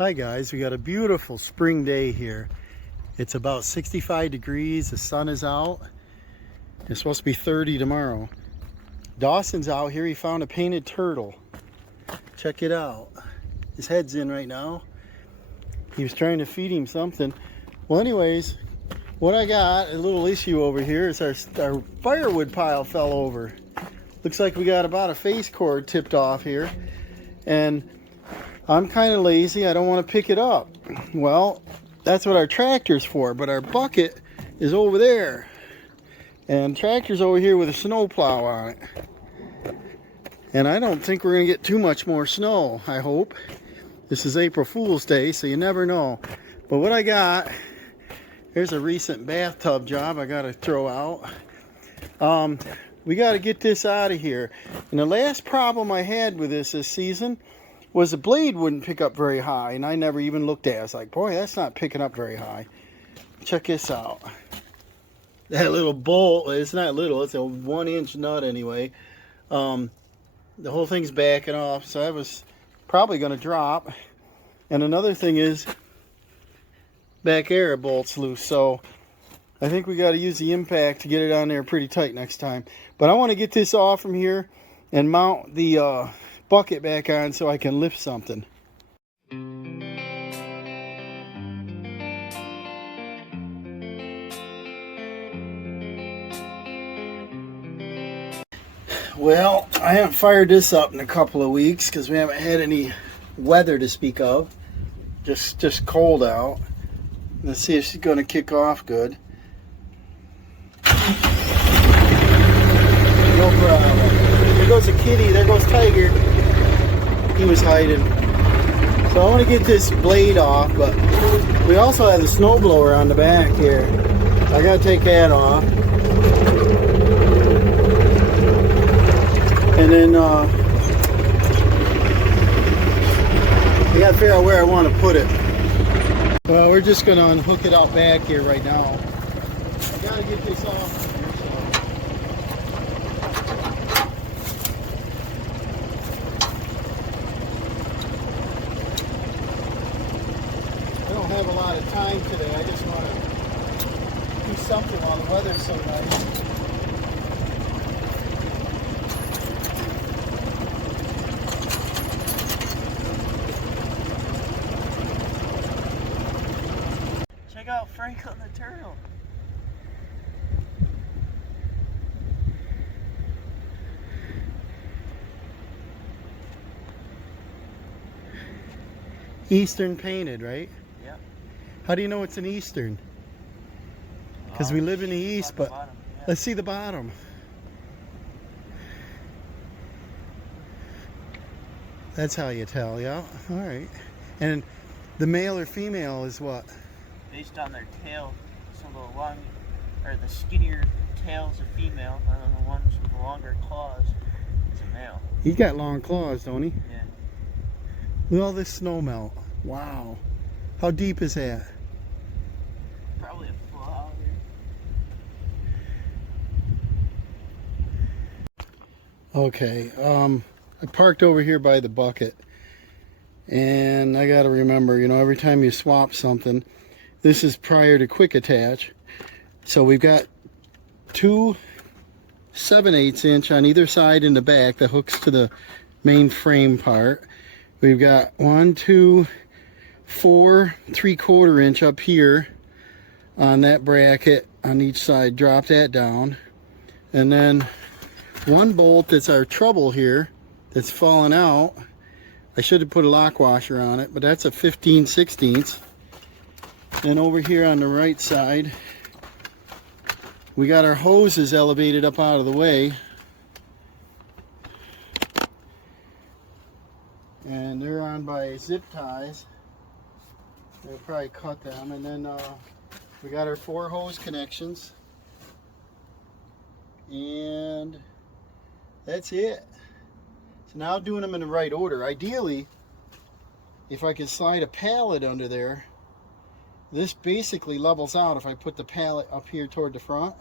Hi guys, we got a beautiful spring day here. It's about 65 degrees, the sun is out. It's supposed to be 30 tomorrow. Dawson's out here, he found a painted turtle. Check it out. His head's in right now. He was trying to feed him something. Well anyways, what I got, a little issue over here, is our firewood pile fell over. Looks like we got about a face cord tipped off here. And I'm kind of lazy, I don't want to pick it up. Well, that's what our tractor's for, but our bucket is over there. And tractor's over here with a snowplow on it. And I don't think we're going to get too much more snow, I hope. This is April Fool's Day, so you never know. But what I got, here's a recent bathtub job I got to throw out. We got to get this out of here. And the last problem I had with this season was the blade wouldn't pick up very high, and I never even looked at it. I was like, boy, that's not picking up very high. Check this out. That little bolt, it's not little, it's a 1-inch nut anyway. The whole thing's backing off, so that was probably going to drop. And another thing is, back air bolt's loose, so I think we got to use the impact to get it on there pretty tight next time. But I want to get this off from here and mount the bucket back on so I can lift something. Well, I haven't fired this up in a couple of weeks because we haven't had any weather to speak of. Just cold out. Let's see if she's going to kick off good. No problem. There goes a kitty, there goes Tiger. He was hiding. So I want to get this blade off, but we also have the snowblower on the back here. I got to take that off. And then I got to figure out where I want to put it. Well, we're just going to unhook it out back here right now. I got to get this off. Have a lot of time today. I just want to do something while the weather's so nice. Check out Franklin the turtle. Eastern painted, right? How do you know it's an Eastern? Because we live in the East, but bottom, yeah. Let's see the bottom. That's how you tell, yeah. All right. And the male or female is what? Based on their tail. So the long, or the skinnier tail's a female, and the ones with the longer claws is a male. He's got long claws, don't he? Yeah. Look at all this snow melt. Wow. How deep is that? Probably a foot out here. Okay, I parked over here by the bucket, and I got to remember, you know, every time you swap something, this is prior to quick attach. So we've got two 7/8 inch on either side in the back that hooks to the main frame part. We've got 1, 2, 4 3/4 inch up here on that bracket on each side. Drop that down, and then one bolt that's our trouble here that's falling out. I should have put a lock washer on it, but that's a 15/16. And over here on the right side we got our hoses elevated up out of the way, and they're on by zip ties. They'll probably cut them. And then we got our 4 hose connections, and that's it. So now doing them in the right order. Ideally, if I could slide a pallet under there, this basically levels out. If I put the pallet up here toward the front,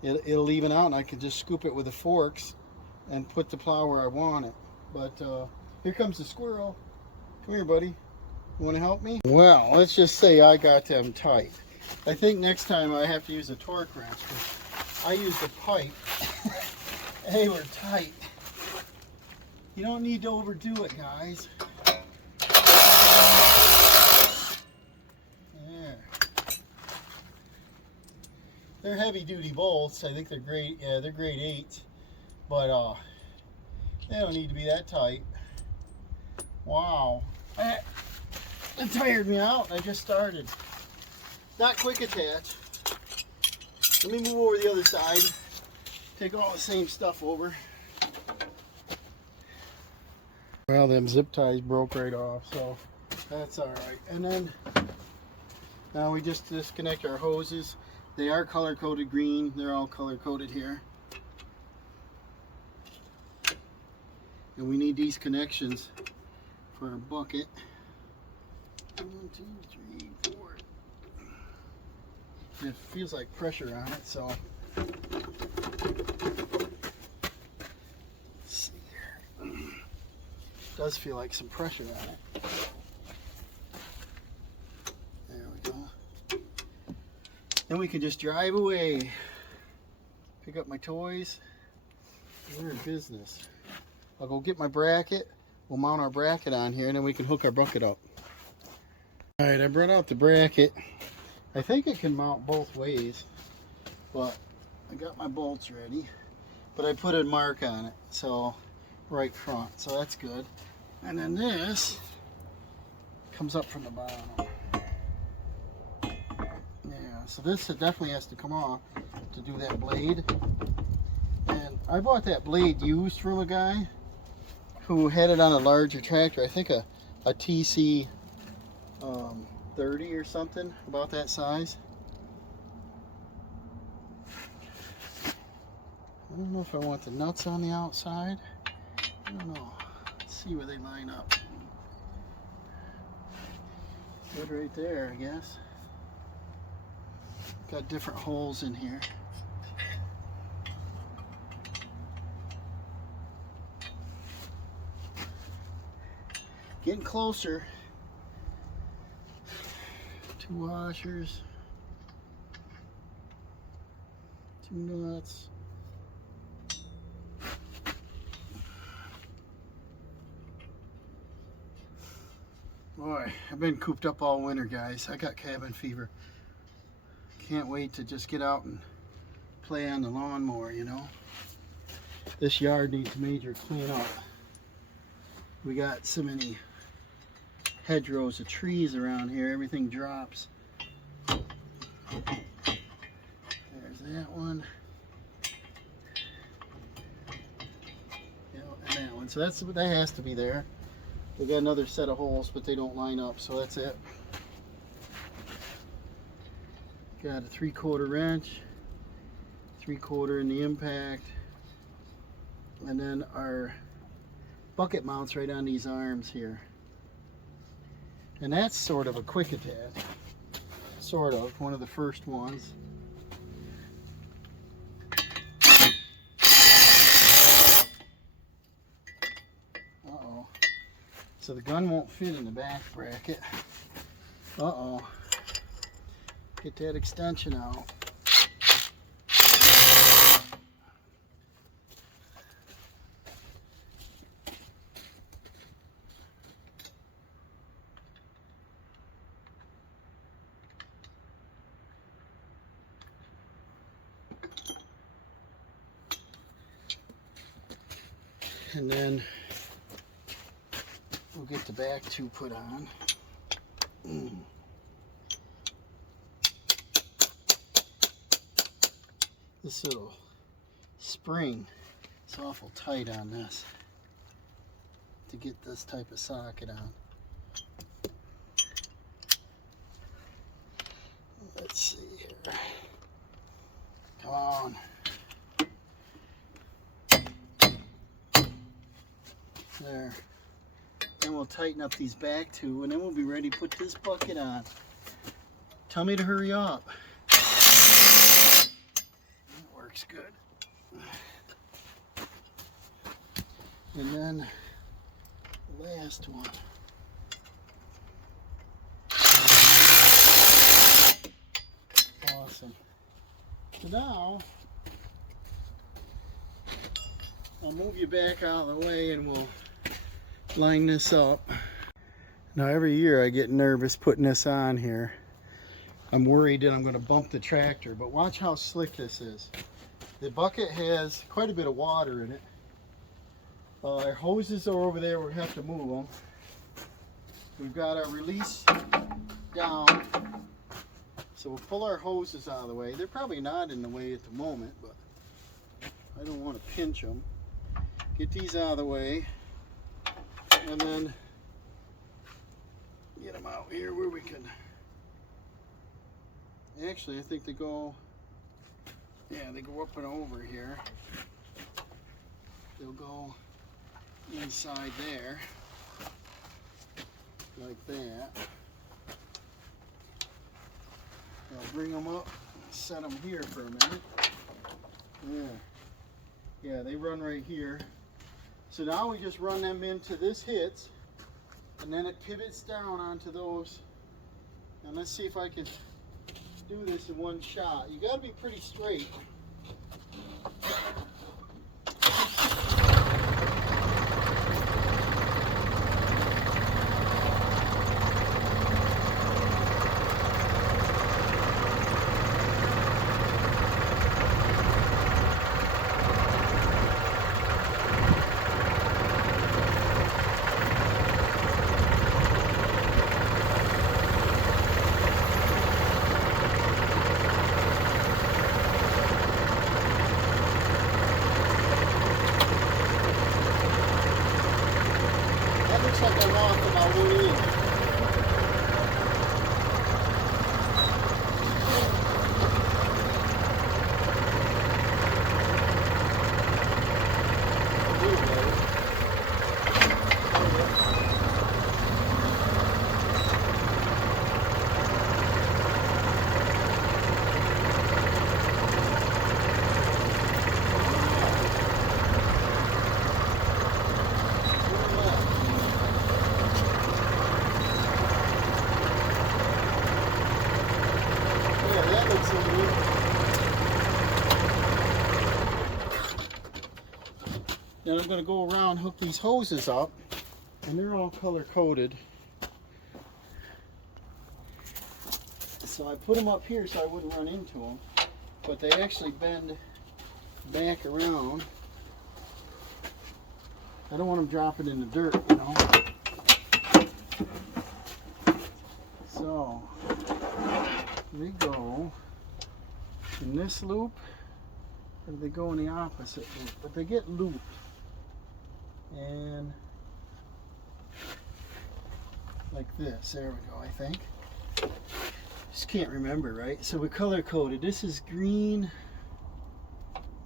it'll even out, and I can just scoop it with the forks and put the plow where I want it. But here comes the squirrel. Come here, buddy. You want to help me? Well, let's just say I got them tight. I think next time I have to use a torque wrench. I used a pipe. They were tight. You don't need to overdo it, guys. There. They're heavy duty bolts. I think they're grade, yeah, they're grade 8. But they don't need to be that tight. Wow. That tired me out. I just started. Not quick attach. Let me move over the other side. Take all the same stuff over. Well, them zip ties broke right off, so that's all right. And then now we just disconnect our hoses. They are color coded green. They're all color coded here. And we need these connections for our bucket. 1, 2, 3, 4. And it feels like pressure on it, so let's see here. It does feel like some pressure on it. There we go. Then we can just drive away. Pick up my toys. We're in business. I'll go get my bracket. We'll mount our bracket on here and then we can hook our bucket up. Alright, I brought out the bracket. I think it can mount both ways, but I got my bolts ready. But I put a mark on it, so right front, so that's good. And then this comes up from the bottom. Yeah, so this definitely has to come off to do that blade. And I bought that blade used from a guy who had it on a larger tractor. I think a TC 30 or something, about that size. I don't know if I want the nuts on the outside. I don't know. Let's see where they line up. Good right there, I guess. Got different holes in here. Getting closer. 2 washers. 2 nuts. Boy, I've been cooped up all winter, guys. I got cabin fever. Can't wait to just get out and play on the lawnmower, you know. This yard needs major cleanup. We got so many hedgerows of trees around here. Everything drops. There's that one. And that one. So that has to be there. We got another set of holes, but they don't line up, so that's it. Got a 3/4 wrench, 3/4 in the impact, and then our bucket mounts right on these arms here. And that's sort of a quick attach. Sort of, one of the first ones. Uh-oh. So the gun won't fit in the back bracket. Uh-oh. Get that extension out. And then we'll get the back 2 put on. This little spring is awful tight on this to get this type of socket on. Let's see here. Come on. There. Then we'll tighten up these back 2 and then we'll be ready to put this bucket on. Tell me to hurry up. That works good. And then the last one. now, I'll move you back out of the way and we'll line this up. Now every year I get nervous putting this on here. I'm worried that I'm going to bump the tractor, but watch how slick this is. The bucket has quite a bit of water in it. Our hoses are over there, we'll have to move them. We've got our release down, so we'll pull our hoses out of the way. They're probably not in the way at the moment, but I don't want to pinch them. Get these out of the way, and then get them out here where we can. Actually, I think they go, yeah, they go up and over here. They'll go inside there, like that. I'll bring them up, set them here for a minute. Yeah, they run right here. So now we just run them into this hits, and then it pivots down onto those. And let's see if I can do this in one shot. You got to be pretty straight. Looks like I'm off about 1 inch. Then I'm going to go around, hook these hoses up, and they're all color coded. So I put them up here so I wouldn't run into them, but they actually bend back around. I don't want them dropping in the dirt, you know. So they go in this loop, or they go in the opposite loop, but they get looped. And like this, there we go, I think. Just can't remember, right? So we color coded. This is green.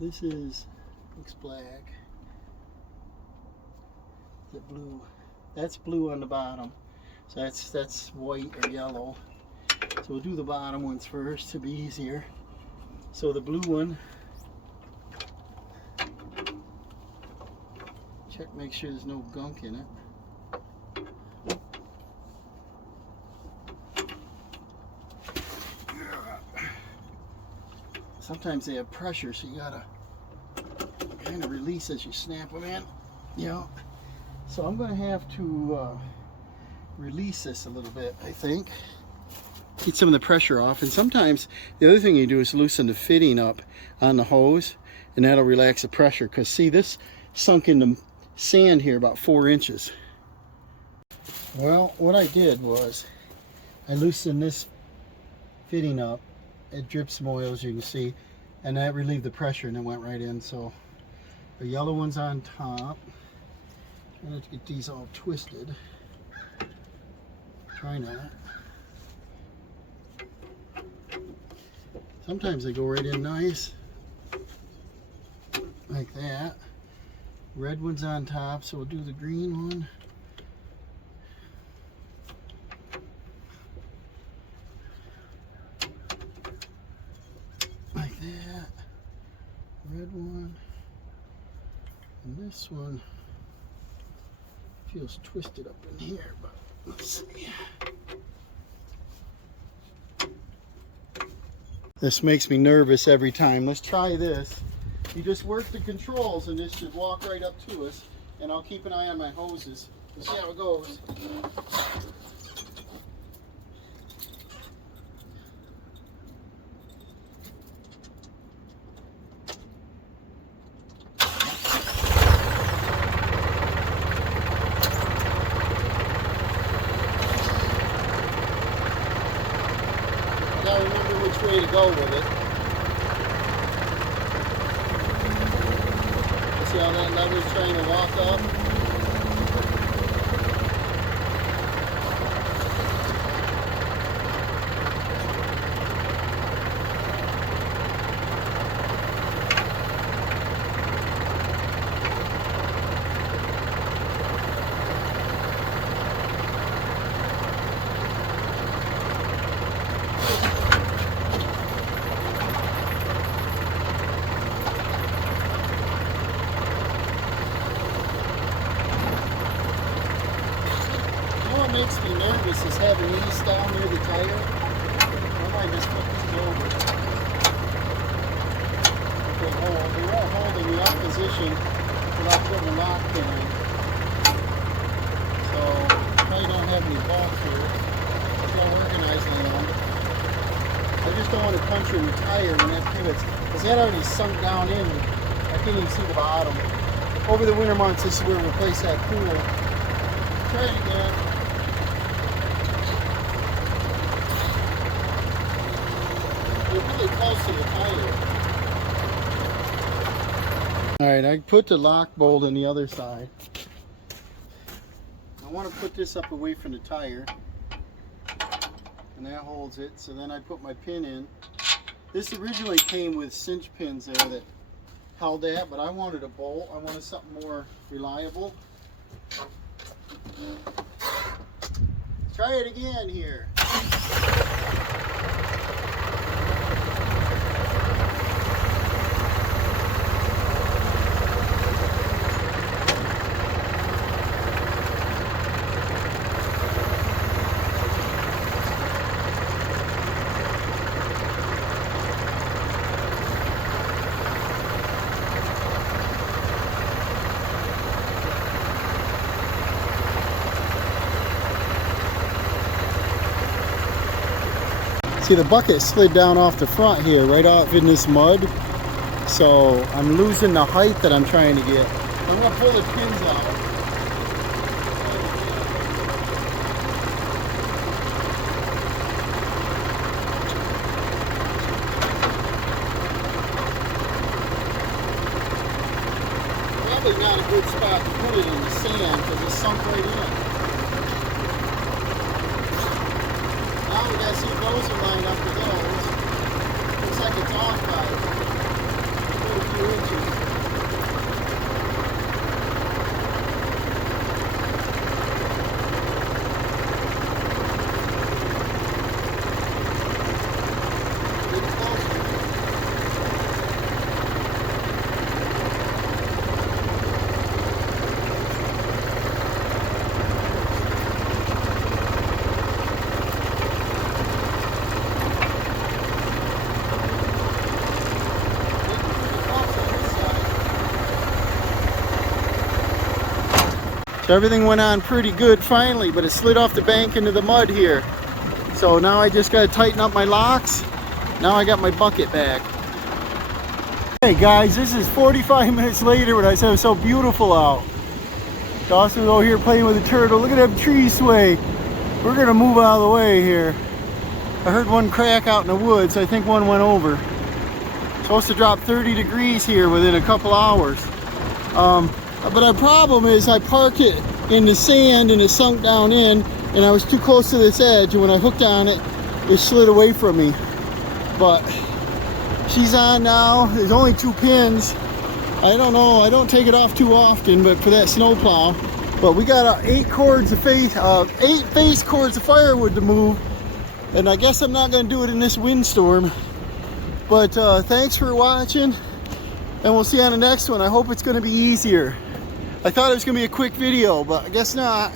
This is, looks black. The blue. That's blue on the bottom. So that's white or yellow. So we'll do the bottom ones first to be easier. So the blue one, check, make sure there's no gunk in it. Sometimes they have pressure, so you gotta kind of release as you snap them in. Yeah. So I'm gonna have to release this a little bit, I think. Get some of the pressure off. And sometimes the other thing you do is loosen the fitting up on the hose, and that'll relax the pressure. Because see, this sunk in the sand here about 4 inches. Well, what I did was I loosened this fitting up. It dripped some oil, as you can see, and that relieved the pressure, and it went right in. So the yellow one's on top. I'm going to get these all twisted. Try not. Sometimes they go right in nice, like that. Red one's on top, so we'll do the green one. Like that. Red one. And this one feels twisted up in here, but let's see. This makes me nervous every time. Let's try this. You just work the controls and this should walk right up to us. And I'll keep an eye on my hoses. We'll see how it goes. Gotta remember which way to go with it. See how that lever's trying to walk up? What makes me nervous is having these down near the tire. I might just flip these over. They won't hold in the up position without putting a lock pin in. So probably don't have any bolts here. It's well organized on them. I just don't want to puncture the tire when that pivots, because that already sunk down in. I can't even see the bottom. Over the winter months, this is where we replace that pool. Try it again. Really close to the tire. Alright, I put the lock bolt on the other side. I want to put this up away from the tire. And that holds it. So then I put my pin in. This originally came with cinch pins there that held that, but I wanted a bolt. I wanted something more reliable. Try it again here. See, the bucket slid down off the front here, right off in this mud. So I'm losing the height that I'm trying to get. I'm gonna pull the pins out. Probably not a good spot to put it in the sand because it's sunk right in. Now we gotta see if those are lined up with those. Looks like it's off by a few inches. So everything went on pretty good finally, but it slid off the bank into the mud here. So now I just gotta tighten up my locks. Now I got my bucket back. Hey guys, this is 45 minutes later when I said it was so beautiful out. Dawson was over here playing with a turtle. Look at them trees sway. We're gonna move out of the way here. I heard one crack out in the woods. I think one went over. Supposed to drop 30 degrees here within a couple hours. But our problem is I parked it in the sand and it sunk down in, and I was too close to this edge, and when I hooked on it, it slid away from me. But she's on now. There's only 2 pins. I don't know, I don't take it off too often, but for that snowplow. But we got 8 face cords of firewood to move, and I guess I'm not gonna do it in this windstorm. But thanks for watching, and we'll see you on the next one. I hope it's gonna be easier. I thought it was gonna be a quick video, but I guess not.